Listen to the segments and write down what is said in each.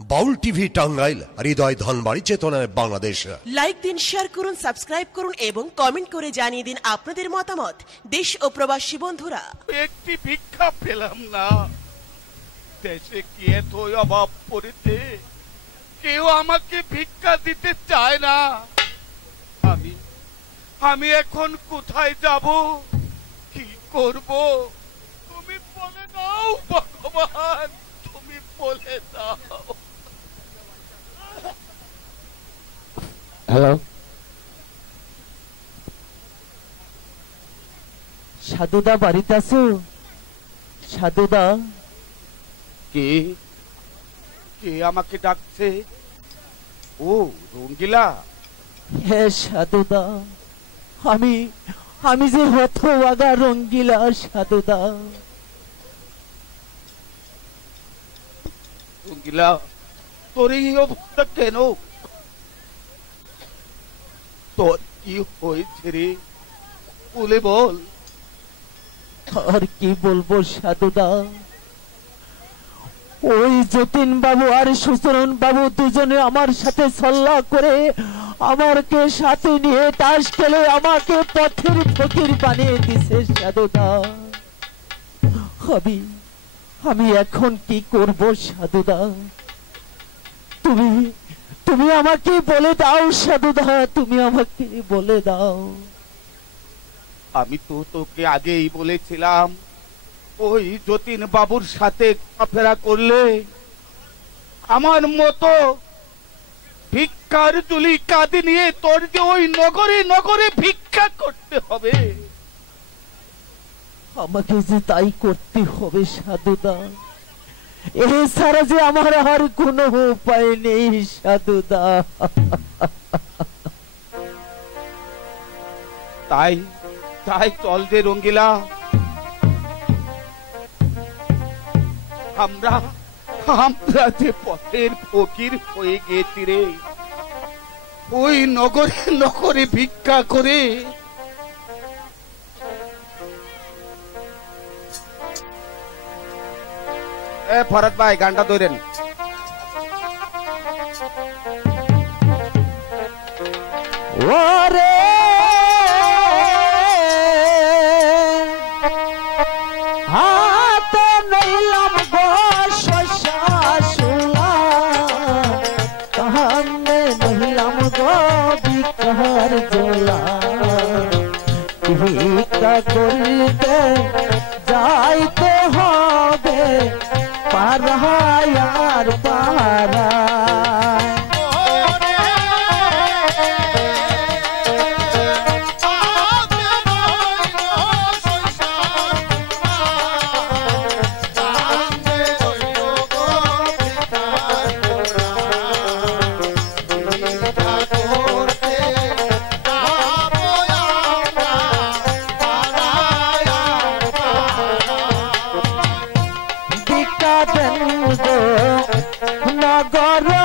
বাউল TV Tangail, হৃদয় ধনবাড়ি, চেতনায় Bangladesh. Like দিন, share করুন, সাবস্ক্রাইব করুন এবং কমেন্ট করে জানিয়ে দিন আপনাদের মতামত। দেশ ও প্রবাসী বন্ধুরা, একটি ভিক্ষা পেলাম না। দেশে কি এতই অভাব পড়েছে, কেউ আমাকে ভিক্ষা দিতে চায় না। আমি এখন কোথায় যাব, কি করব? তুমি বলে দাও ভগবান, তুমি বলে দাও। হ্যালো, সাধুদা বাড়িতে আছো? সাধুদা? কে কে আমাকে ডাকছে? ও রঙ্গিলা। হ্যাঁ সাধুদা, আমি যে হতভাগা রঙ্গিলা সাধুদা। রঙ্গিলা, তোর এই অবস্থা কেন? তোর কি হয়েছে রে, বলে বল। আর কি বলবো সাধুদা, ওই যতীন বাবু আর সুচরণ বাবু দুজনে আমার সাথে সল্লা করে আমাকে সাথে নিয়ে তাস খেলে আমাকে পথের ফকির বানিয়ে দিছে সাধুদা। আমি এখন কি করব সাধুদা? তুমি আমাকে বলে দাও সাধুদা, তুমি আমাকে বলে দাও। আমি তো তোকে আগেই বলেছিলাম, ওই যতীন বাবুর সাথে ঘোরাফেরা করলে আমার মতো ভিক্ষার ঝুলি কাঁধে নিয়ে তোর যে ওই নগরে নগরে ভিক্ষা করতে হবে। আমাকে যে তাই করতে হবে সাধুদা, এছাড়া যে আমার আর কোনো উপায় নেই সাধুদা। তাই চল যে রঙ্গিলা, আমরা যে পথের ফকির হয়ে গেছি রে, ওই নগরে নগরে ভিক্ষা করে। ফরাদ ভাই, গানটা ধরেন। ওরে হাতে নইলাম গো শশাশুলা, কাহানে নইলাম গো ভিক্ষার জোলা। ভিক্ষা করিতে যাইতে হবে পাড়ায় আর পাড়ায়।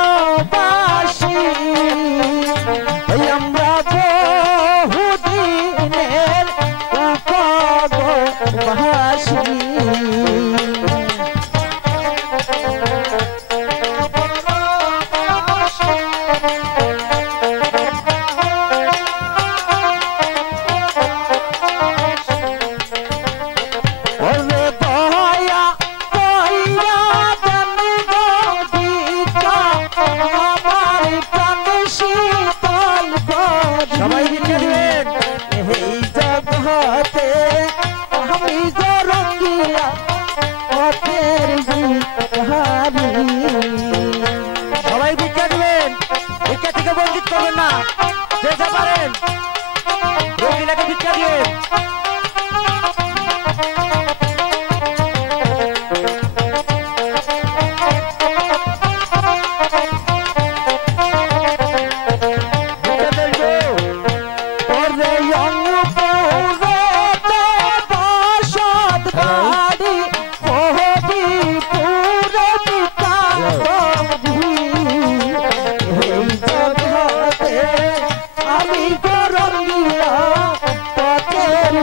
নগরবাসী আমরা বহুদিনের উপবাসী। সবাই দিকে দিবেন এই জগতে আমি রঙ্গিলা পথের ভিখারি। সবাই ভিক্ষা দিবেন, ভিক্ষা থেকে বঞ্চিত করবেন না, যে যা পারেন রঙ্গিলাকে ভিক্ষা দিবেন। আমি রঙ্গিলা পথের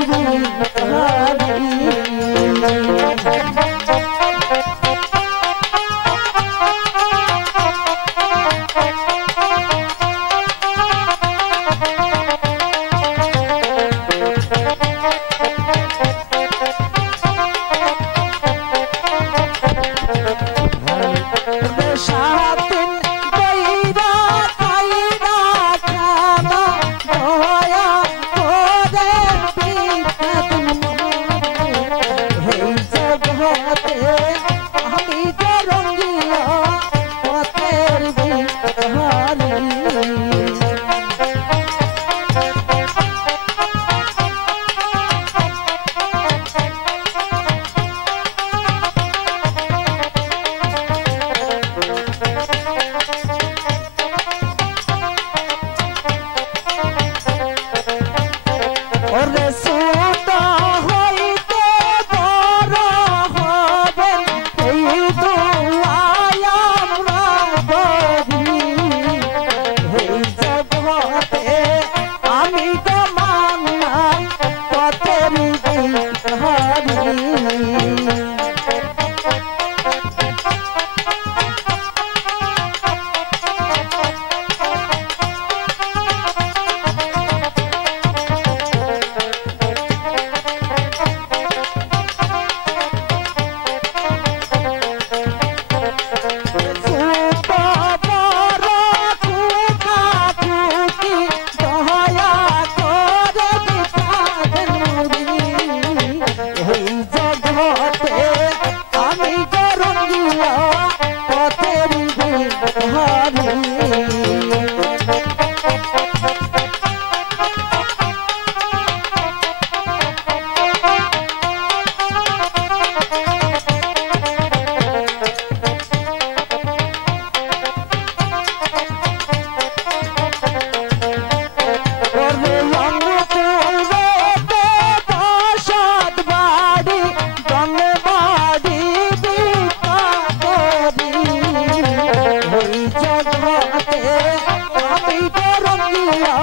রঙ্গিলা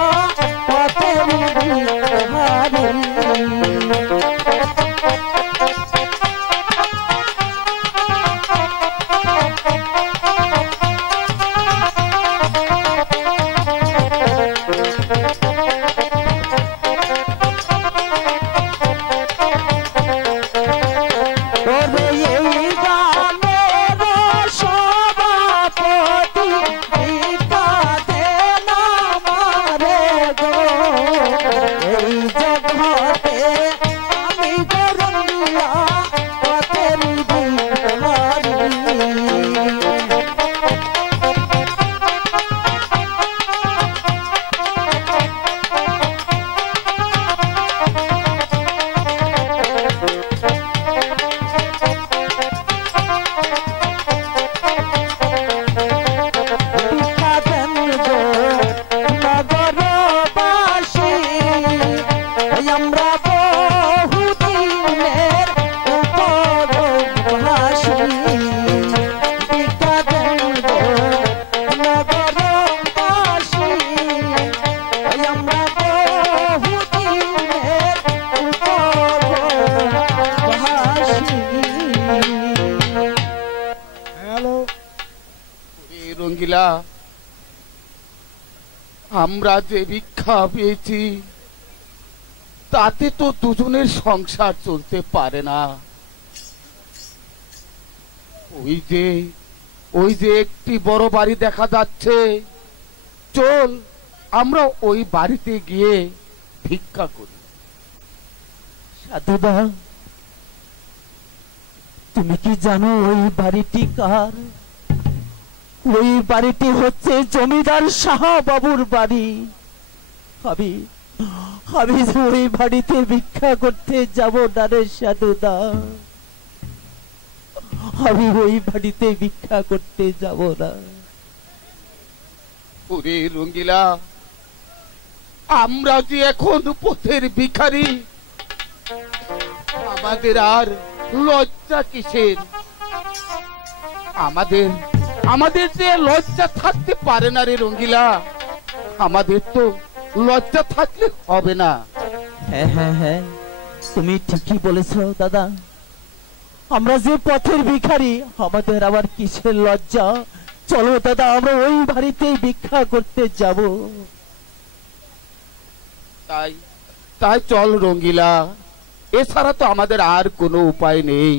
পথের ভিখারি। রঙ্গিলা, আমরা যে ভিক্ষা পেয়েছি তাতে তো দুজনের সংসার চলতে পারে না। ওই যে একটি বড় বাড়ি দেখা যাচ্ছে, চল আমরা ওই বাড়িতে গিয়ে ভিক্ষা করি। সাধুদা, তুমি কি জানো ওই বাড়িটি কার? ওই বাড়িটি হচ্ছে জমিদার শাহ বাবুর বাড়ি। আমি ওই বাড়িতে ভিক্ষা করতে যাব না রে সাধুদা, আমি ওই বাড়িতে ভিক্ষা করতে যাব না। ওরে রঙ্গিলা, আমরা যে এখন পথের ভিখারি, আমাদের আর লজ্জা কিসের? আমাদের যে লজ্জা থাকতে পারে না রে রঙ্গিলা, আমাদের তো লজ্জা থাকলে হবে না। হ্যাঁ হ্যাঁ হ্যাঁ, তুমি ঠিকই বলেছ দাদা, আমরা যে পথের ভিখারি, আমাদের আবার কিসের লজ্জা? চলো দাদা, আমরা ওই বাড়িতে ভিক্ষা করতে যাব। তাই চল রঙ্গিলা, এছাড়া তো আমাদের আর কোনো উপায় নেই।